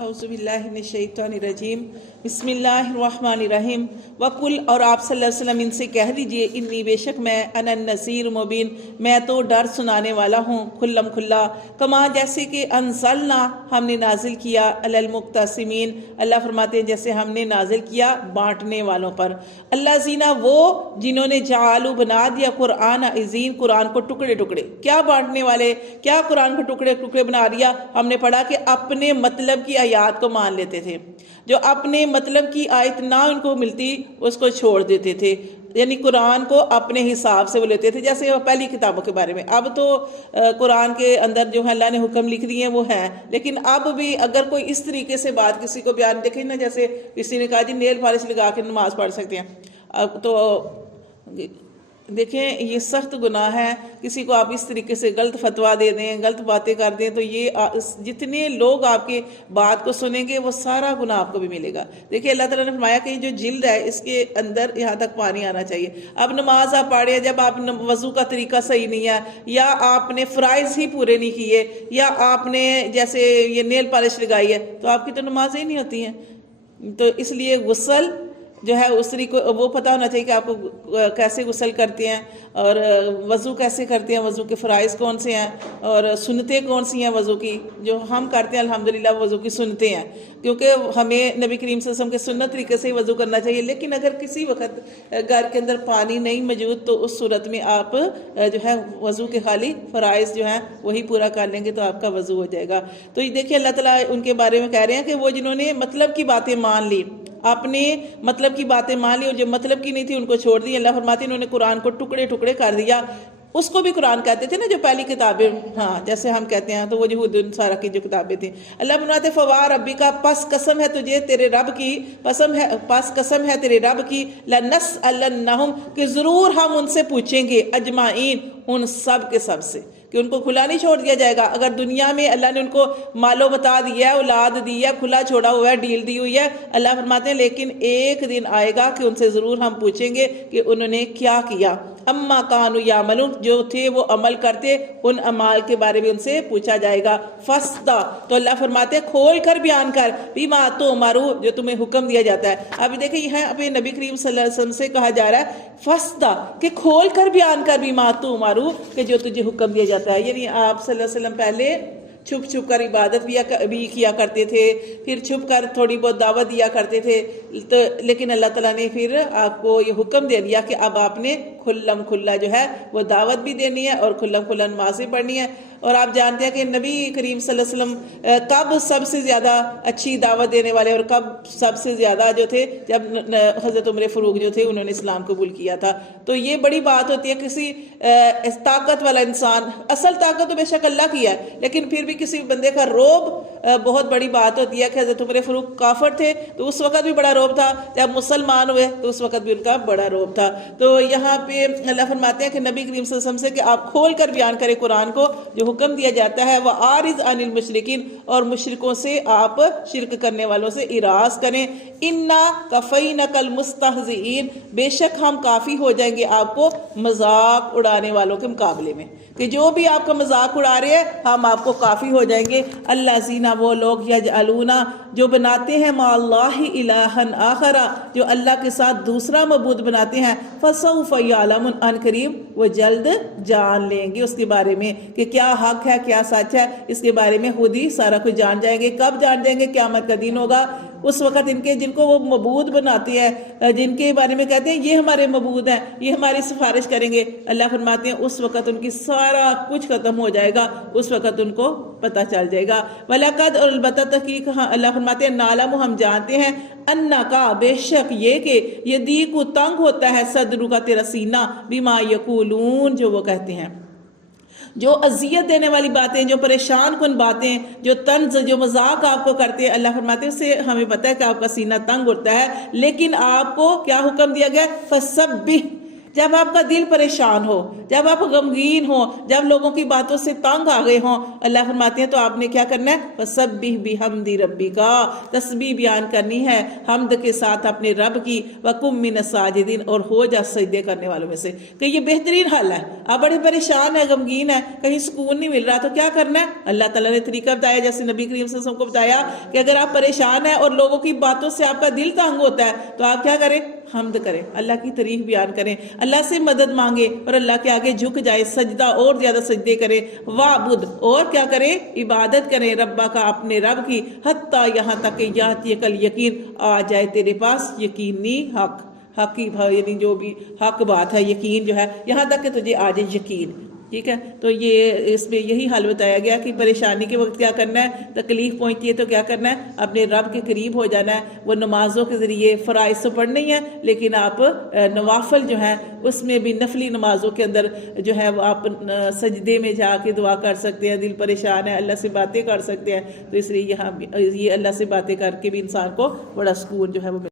اعوذ باللہ من الشیطان الرجیم بسم اللہ الرحمن الرحیم وقل، اور آپ صلی اللہ علیہ وسلم ان سے کہہ دیجئے، انی بے شک میں انا النذیر مبین، میں تو ڈر سنانے والا ہوں کھلم کھلا، کما جیسے کہ انزلنا ہم نے نازل کیا علی المقتسمین، اللہ فرماتے ہیں جیسے ہم نے نازل کیا بانٹنے والوں پر، اللہ زینہ وہ جنہوں نے جعلوا بنا دیا قرآن عظیم، قرآن کو ٹکڑے ٹکڑے، کیا بانٹنے والے، کیا قرآن کو ٹکڑے ٹکڑے بنا دیا، ہم نے پڑھا کہ اپنے مطلب کی آیات کو مان لیتے تھے، جو اپنے مطلب کی آیت نہ ان کو ملتی اس کو چھوڑ دیتے تھے، یعنی قرآن کو اپنے حساب سے وہ لیتے تھے، جیسے پہلی کتابوں کے بارے میں۔ اب تو قرآن کے اندر جو ہے اللہ نے حکم لکھ دیے ہیں وہ ہیں، لیکن اب بھی اگر کوئی اس طریقے سے بات کسی کو بیان، دیکھیں نا جیسے کسی نے کہا جی نیل پالش لگا کے نماز پڑھ سکتے ہیں، اب تو دیکھیں یہ سخت گناہ ہے، کسی کو آپ اس طریقے سے غلط فتویٰ دے دیں، غلط باتیں کر دیں، تو یہ جتنے لوگ آپ کی بات کو سنیں گے وہ سارا گناہ آپ کو بھی ملے گا۔ دیکھیں اللہ تعالیٰ نے فرمایا کہ یہ جو جلد ہے اس کے اندر یہاں تک پانی آنا چاہیے۔ اب نماز آپ پڑھ رہے ہیں، جب آپ وضو کا طریقہ صحیح نہیں ہے، یا آپ نے فرائض ہی پورے نہیں کیے، یا آپ نے جیسے یہ نیل پالش لگائی ہے، تو آپ کی تو نماز ہی نہیں ہوتی ہیں۔ تو اس لیے غسل جو ہے اس طریقے وہ پتہ ہونا چاہیے کہ آپ کو کیسے غسل کرتے ہیں، اور وضو کیسے کرتے ہیں، وضو کے فرائض کون سے ہیں، اور سنتیں کون سی ہیں وضو کی، جو ہم کرتے ہیں الحمدللہ وضو کی سنتیں ہیں، کیونکہ ہمیں نبی کریم صلی اللہ علیہ وسلم کے سنت طریقے سے ہی وضو کرنا چاہیے۔ لیکن اگر کسی وقت گھر کے اندر پانی نہیں موجود تو اس صورت میں آپ جو ہے وضو کے خالی فرائض جو ہیں وہی پورا کر لیں گے تو آپ کا وضو ہو جائے گا۔ تو یہ دیکھیں اللہ تعالیٰ ان کے بارے میں کہہ رہے ہیں کہ وہ جنہوں نے مطلب کی باتیں مان لی، اپنے مطلب کی باتیں مان لی، اور جو مطلب کی نہیں تھی ان کو چھوڑ دی، اللہ فرماتے ہیں انہوں نے قرآن کو ٹکڑے ٹکڑے کر دیا۔ اس کو بھی قرآن کہتے تھے نا، جو پہلی کتابیں، ہاں جیسے ہم کہتے ہیں، تو وہ یہود نصارہ کی جو کتابیں تھیں، اللہ فرماتے ہیں فوا ربک، پس قسم ہے تجھے تیرے رب کی، پس قسم ہے تیرے رب کی، لنسألنہم، کہ ضرور ہم ان سے پوچھیں گے، اجمعین، ان سب کے سب سے، کہ ان کو کھلا نہیں چھوڑ دیا جائے گا۔ اگر دنیا میں اللہ نے ان کو مال و متاع دیا ہے، اولاد دی ہے، کھلا چھوڑا ہوا ہے، ڈیل دی ہوئی ہے، اللہ فرماتے ہیں لیکن ایک دن آئے گا کہ ان سے ضرور ہم پوچھیں گے کہ انہوں نے کیا کیا، اما کانوا یعملون، جو تھے وہ عمل کرتے، ان اعمال کے بارے میں ان سے پوچھا جائے گا۔ فسدا، تو اللہ فرماتے ہیں کھول کر بیان کر، بما تؤمر، جو تمہیں حکم دیا جاتا ہے۔ اب دیکھیں یہاں اب نبی کریم صلی اللہ علیہ وسلم سے کہا جا رہا ہے فسدا، کہ کھول کر بیان کر، بما تؤمر، کہ جو تجھے حکم دیا جاتا ہے۔ یعنی آپ صلی اللہ علیہ وسلم پہلے چھپ چھپ کر عبادت بھی کیا کرتے تھے، پھر چھپ کر تھوڑی بہت دعوت دیا کرتے تھے، لیکن اللہ تعالیٰ نے پھر آپ کو یہ حکم دے دیا کہ اب آپ نے کھلم کھلا جو ہے وہ دعوت بھی دینی ہے اور کھلم کھلا نمازیں پڑھنی ہے۔ اور آپ جانتے ہیں کہ نبی کریم صلی اللہ علیہ وسلم کب سب سے زیادہ اچھی دعوت دینے والے، اور کب سب سے زیادہ جو تھے، جب حضرت عمر فاروق جو تھے انہوں نے اسلام قبول کیا تھا۔ تو یہ بڑی بات ہوتی ہے، کسی طاقت والا انسان، اصل طاقت تو بے شک اللہ کی ہے، لیکن پھر بھی کسی بندے کا روب بہت بڑی بات ہوتی ہے۔ کہ حضرت عمر فاروق کافر تھے تو اس وقت بھی بڑا روب تھا، جب مسلمان ہوئے تو اس وقت بھی ان کا بڑا روب تھا۔ تو یہاں پہ اللہ فرماتے ہیں کہ نبی کریم صلی اللہ علیہ وسلم سے کہ آپ کھول کر بیان کریں قرآن کو، جو حکم دیا جاتا ہے، وَأَعْرِضْ عَنِ الْمُشْرِكِينَ، اور مشرکوں سے آپ شرک کرنے والوں سے اعراض کریں۔ اِنَّا كَفَيْنَكَ الْمُسْتَهْزِئِينَ، بے شک ہم کافی ہو جائیں گے آپ کو مذاق اڑانے والوں کے مقابلے میں، کہ جو بھی آپ کا مذاق اڑا رہے ہیں ہم آپ کو کافی ہو جائیں گے۔ الذین، وہ لوگ، یجعلون، جو بناتے ہیں، مع اللہ الہا آخر، جو اللہ کے ساتھ دوسرا معبود بناتے ہیں، فسوف یعلمون، ان قریب وہ جلد جان لیں گے اس کے بارے میں کہ کیا حق ہے کیا سچ ہے، اس کے بارے میں خود ہی سارا کچھ جان جائیں گے۔ کب جان جائیں گے؟ قیامت کا دن ہوگا، اس وقت ان کے جن کو وہ معبود بناتے ہیں، جن کے بارے میں کہتے ہیں یہ ہمارے معبود ہیں، یہ ہماری سفارش کریں گے، اللہ فرماتے ہیں اس وقت ان کی سارا کچھ ختم ہو جائے گا، اس وقت ان کو پتہ چل جائے گا۔ وَلَقَدْ، اور البتہ تحقیق اللہ فرماتے ہیں، نعلم، ہم جانتے ہیں، انکا، بے شک یہ کہ یضیق، تنگ ہوتا ہے، صدرک، تیرا سینہ، بما یقولون، جو وہ کہتے ہیں، جو اذیت دینے والی باتیں، جو پریشان کن باتیں، جو طنز، جو مذاق آپ کو کرتے ہیں، اللہ فرماتے ہیں اس سے ہمیں پتہ ہے کہ آپ کا سینہ تنگ ہوتا ہے، لیکن آپ کو کیا حکم دیا گیا؟ فسبح، جب آپ کا دل پریشان ہو، جب آپ غمگین ہو، جب لوگوں کی باتوں سے تنگ آ گئے ہوں، اللہ فرماتے ہیں تو آپ نے کیا کرنا ہے؟ فَسَبِّحْ بِحَمْدِ رَبِّكَ، تسبیح بیان کرنی ہے حمد کے ساتھ اپنے رب کی، وَقُمْ مِنَ السَّاجِدِينَ، اور ہو جا سجدے کرنے والوں میں سے۔ کہ یہ بہترین حل ہے۔ آپ بڑے پریشان ہیں، غمگین ہیں، کہیں سکون نہیں مل رہا، تو کیا کرنا ہے؟ اللہ تعالیٰ نے طریقہ بتایا، جیسے نبی کریم صلی اللہ علیہ وسلم کو بتایا کہ اگر آپ پریشان ہیں اور لوگوں کی باتوں سے آپ کا دل تنگ ہوتا ہے تو آپ کیا کریں؟ حمد کریں، اللہ کی تعریف بیان کریں، اللہ سے مدد مانگے اور اللہ کے آگے جھک جائے، سجدہ اور زیادہ سجدے کریں، وعبد، اور کیا کریں؟ عبادت کریں ربا کا، اپنے رب کی، حتیٰ یہاں تک کہ یاتیک الیقین، آ جائے تیرے پاس یقینی حق، حقی یعنی جو بھی حق بات ہے، یقین جو ہے، یہاں تک کہ تجھے آ جائے یقین۔ ٹھیک ہے، تو یہ اس میں یہی حل بتایا گیا کہ پریشانی کے وقت کیا کرنا ہے، تکلیف پہنچتی ہے تو کیا کرنا ہے؟ اپنے رب کے قریب ہو جانا ہے۔ وہ نمازوں کے ذریعے فرائض تو پڑھنے ہی ہیں، لیکن آپ نوافل جو ہیں اس میں بھی، نفلی نمازوں کے اندر جو ہے وہ آپ سجدے میں جا کے دعا کر سکتے ہیں، دل پریشان ہے اللہ سے باتیں کر سکتے ہیں۔ تو اس لیے یہاں یہ اللہ سے باتیں کر کے بھی انسان کو بڑا سکون جو ہے وہ